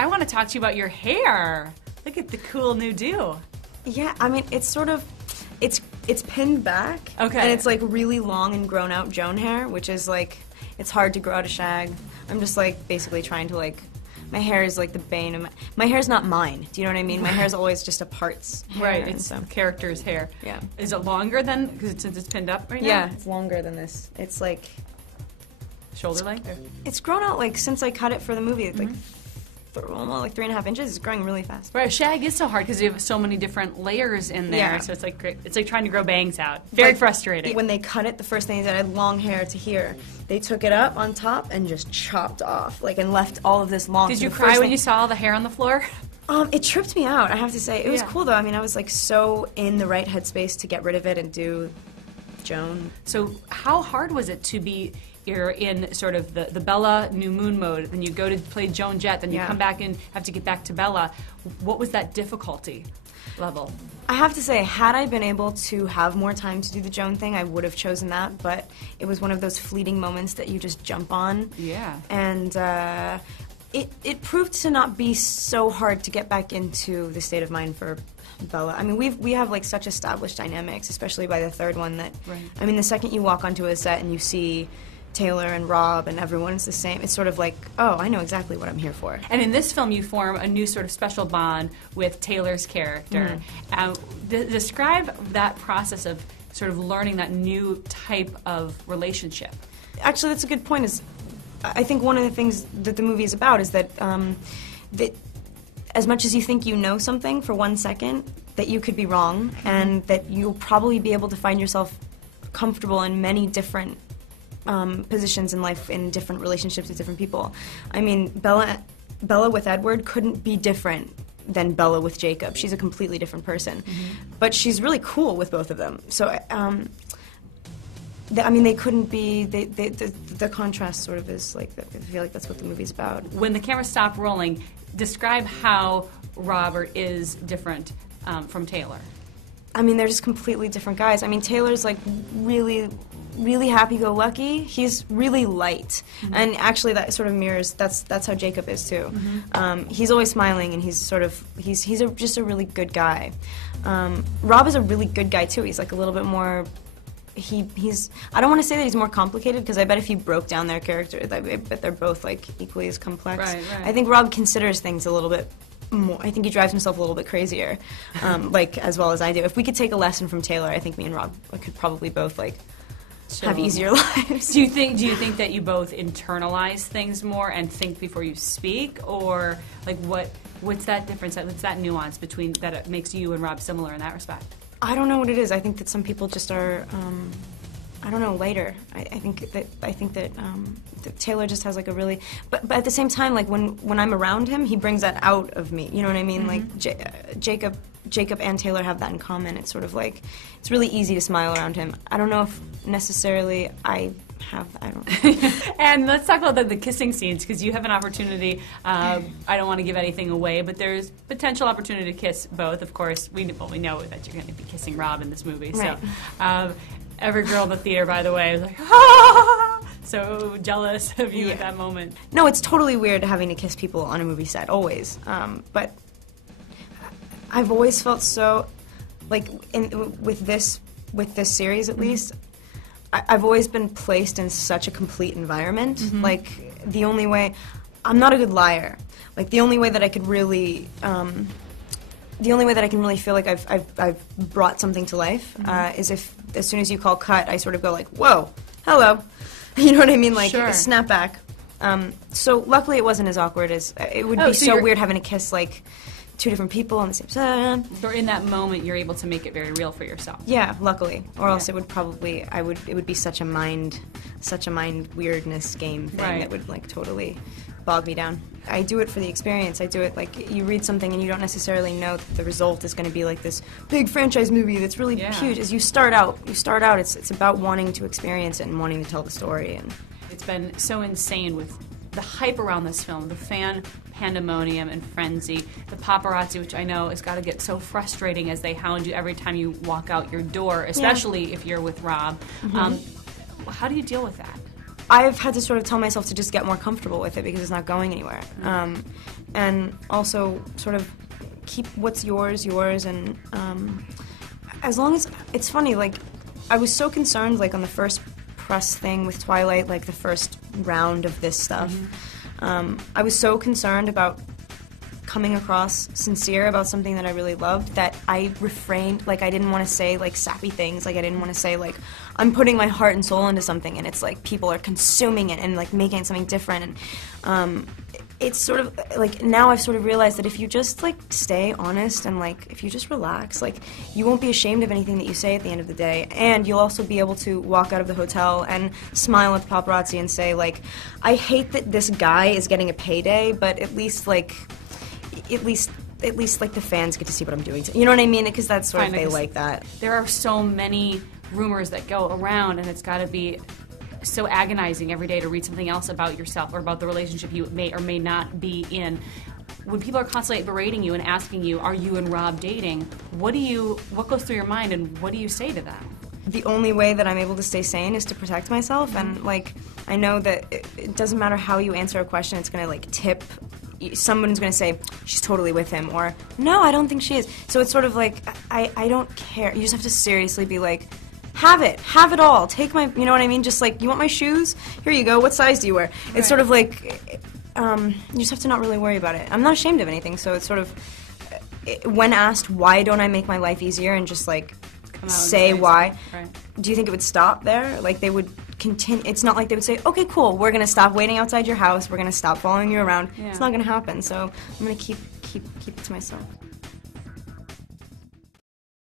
I want to talk to you about your hair. Look at the cool new do. Yeah, I mean, it's sort of, it's pinned back. Okay. And it's like really long and grown out Joan hair, which is like, it's hard to grow out a shag. I'm just like basically trying to like, my hair is like the bane of my hair's not mine. Do you know what I mean? My hair's always just a part's hair. Right, it's the character's hair. Yeah. Is it longer than, because since it's pinned up right now? Yeah, it's longer than this. It's like, Shoulder length? it's grown out like since I cut it for the movie. It's like, almost like 3.5 inches. It's growing really fast. Right, shag is so hard because you have so many different layers in there, Yeah. so it's like trying to grow bangs out. Very Like, frustrating. When they cut it, the first thing they did, I had long hair to here. They took it up on top and just chopped off, like, and left all of this long. Did so you the cry first when thing- you saw all the hair on the floor? It tripped me out, I have to say. It was Yeah. cool, though. I mean, I was, like, so in the right headspace to get rid of it and do Joan. So how hard was it to be, you're in sort of the Bella New Moon mode, then you go to play Joan Jett, then you Yeah. come back and have to get back to Bella. What was that difficulty level? I have to say, had I been able to have more time to do the Joan thing, I would have chosen that, but it was one of those fleeting moments that you just jump on. Yeah. And it proved to not be so hard to get back into the state of mind for Bella. I mean, we have like such established dynamics, especially by the third one, that, Right. I mean, the second you walk onto a set and you see Taylor and Rob and everyone's the same, it's sort of like, oh, I know exactly what I'm here for. And in this film, you form a new sort of special bond with Taylor's character. Describe that process of sort of learning that new type of relationship. Actually, that's a good point. Is I think one of the things that the movie is about is that that as much as you think you know something for 1 second, that you could be wrong, and that you'll probably be able to find yourself comfortable in many different positions in life, in different relationships with different people. I mean, Bella with Edward couldn't be different than Bella with Jacob. She's a completely different person. But she's really cool with both of them. So, I mean, they couldn't be, the contrast sort of is like, I feel like that's what the movie's about. When the camera stopped rolling, describe how Robert is different from Taylor. I mean, they're just completely different guys. I mean, Taylor's like really happy-go-lucky. He's really light, and actually that sort of mirrors. That's how Jacob is too. He's always smiling, and he's just a really good guy. Rob is a really good guy too. He's like a little bit more. He's. I don't want to say that he's more complicated, because I bet if you broke down their characters, I bet they're both like equally as complex. Right. I think Rob considers things a little bit more. I think he drives himself a little bit crazier, like as well as I do. If we could take a lesson from Taylor, I think me and Rob could probably both like have easier lives. Do you think that you both internalize things more and think before you speak, or like what's that difference? What's that nuance between that it makes you and Rob similar in that respect? I don't know what it is. I think that some people just are. I don't know, lighter. I think that Taylor just has like a really, but at the same time, like when I'm around him, he brings that out of me. You know what I mean? Like Jacob and Taylor have that in common. It's sort of like it's really easy to smile around him. I don't know if necessarily I don't know. And let's talk about the kissing scenes, because you have an opportunity. I don't want to give anything away, but there's potential opportunity to kiss both. Of course, we know that you're going to be kissing Rob in this movie. Right. So every girl in the theater, by the way, was like, ah! So jealous of you at that moment. No, it's totally weird having to kiss people on a movie set, always. But I've always felt so, like, with this series at least, I've always been placed in such a complete environment. Like, the only way, I'm not a good liar. Like, the only way that I could really, the only way that I can really feel like I've brought something to life is if, as soon as you call cut, I sort of go like, whoa, hello. You know what I mean? Like, Sure. a snap back. So luckily it wasn't as awkward as, it would be so weird having to kiss, like, two different people on the same side. Or in that moment, you're able to make it very real for yourself. Yeah, luckily. Or else it would probably, it would be such a mind weirdness game thing Right. that would, like, totally bog me down. I do it for the experience. I do it, like, you read something and you don't necessarily know that the result is going to be, like, this big franchise movie that's really huge. As you start out, it's about wanting to experience it and wanting to tell the story. And it's been so insane with the hype around this film, the fan pandemonium and frenzy, the paparazzi, which I know has got to get so frustrating as they hound you every time you walk out your door, especially if you're with Rob. How do you deal with that? I've had to sort of tell myself to just get more comfortable with it because it's not going anywhere. and also sort of keep what's yours, and as long as, it's funny, like, I was so concerned, like, on the first press thing with Twilight, like, the first round of this stuff, I was so concerned about coming across sincere about something that I really loved that I refrained. Like, I didn't want to say, like, sappy things. Like, I didn't want to say, like, I'm putting my heart and soul into something and it's like people are consuming it and, like, making it something different. And it's sort of like, now I've sort of realized that if you just, like, stay honest and, like, if you just relax, like, you won't be ashamed of anything that you say at the end of the day, and you'll also be able to walk out of the hotel and smile at the paparazzi and say, like, I hate that this guy is getting a payday, but at least, like, like, the fans get to see what I'm doing. You know what I mean? Because that's sort of, they like that. There are so many rumors that go around, and it's got to be so agonizing every day to read something else about yourself or about the relationship you may or may not be in. When people are constantly berating you and asking you, are you and Rob dating, what goes through your mind, and what do you say to them? The only way that I'm able to stay sane is to protect myself, and, like, I know that it doesn't matter how you answer a question, it's going to, like, tip. Someone's going to say, she's totally with him, or, no, I don't think she is. So it's sort of like, I don't care. You just have to seriously be like, have it all. Take my, you know what I mean? Just like, you want my shoes? Here you go. What size do you wear? It's right. sort of like, you just have to not really worry about it. I'm not ashamed of anything, so it's sort of, when asked, why don't I make my life easier and just, like, say why, right. Do you think it would stop there? Like, they would continue. It's not like they would say, okay, cool, we're going to stop waiting outside your house, we're going to stop following you around. Yeah. It's not going to happen, so I'm going to keep it to myself.